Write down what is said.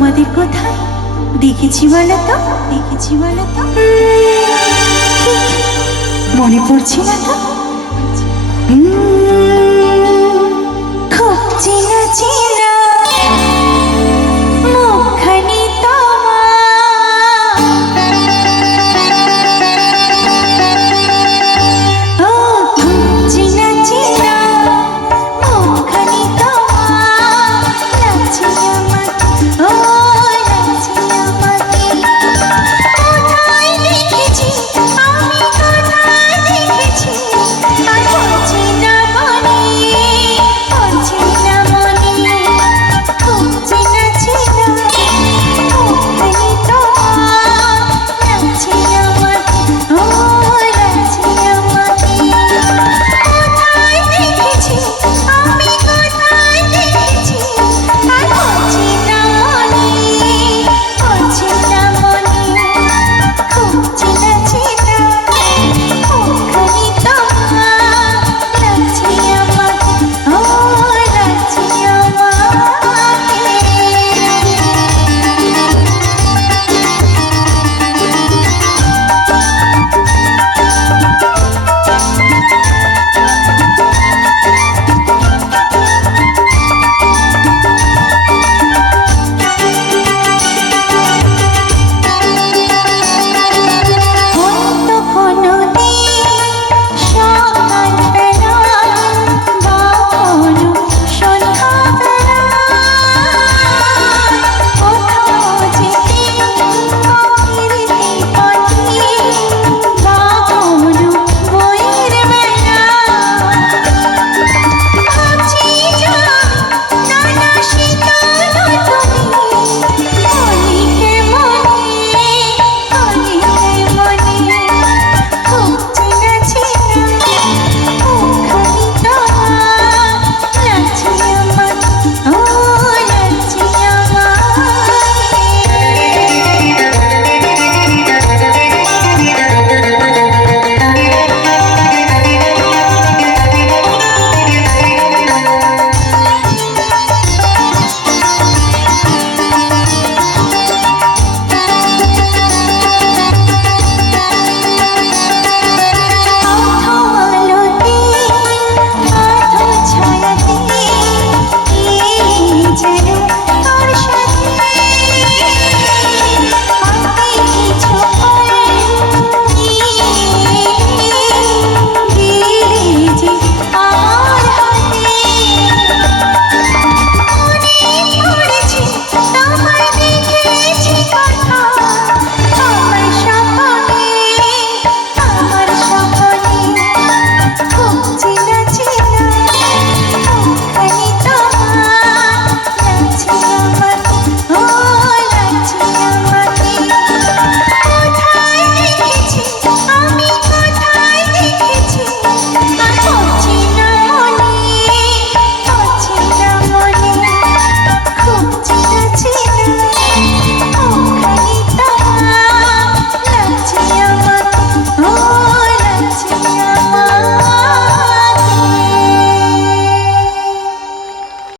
তোমাদের কথা দেখেছি বলো তো দেখেছি বলো তো মনে পড়ছি না তো?